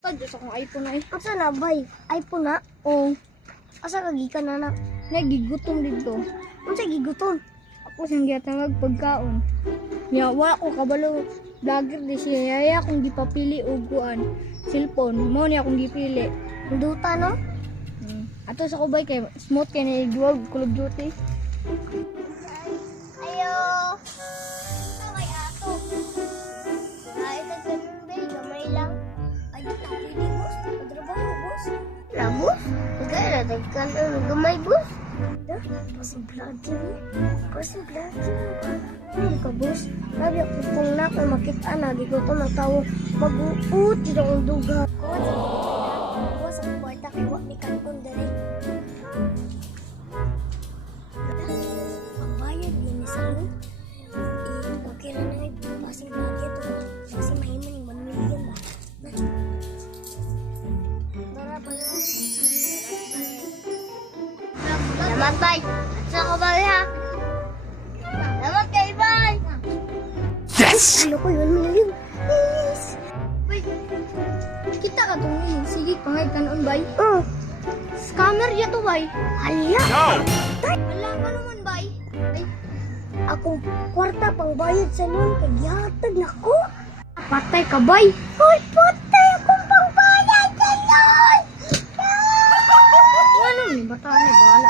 Diyos akong iPhone na eh. Asa na bay? iPhone na? Oh, Asa ka gikan na na? nagigutom dito. Unsa gigutom? Ako siyang giyatangag pagkaon. Nya, wala ko kabalo. Vlogger di siya. Yaya akong gipapili o guan. Cellphone. Mo niya akong gipili. Duta no? Ato sa kubay kay smooth kay na World Call of Duty. Ayo. Ay ato. Ay ganun bay, gamay lang. Ay pwede boss. Trabaho boss. Labos? Kaya dagkan ang gamay boss. Pasimplado. Pasimplado. Ay ka boss. Sabi ako kung na kung makita na di ko to nagtawo mag-uut dito ang duga. Ko sa kwarta kay wa ni kanton dere. Pambayad yun ni Salo. Okay lang na pasing budget to. Kasi mahiman yung 1 million ba? Tara pa na. Salamat, bay. Saan ka ba, ha? Salamat kay bay. Yes! Ano ko yun, million? Yes! Bay, kita ka itong eh. Sige, pangay kanon bay. Oh, Scammer ya to bay. halya. No! Wala ka naman bay. Ay, Akong kwarta pang bayad sa noon. Kagyatag na ko. patay ka bay. Hoy, patay akong pang bayad sa noon. Ano ni bata ni bahala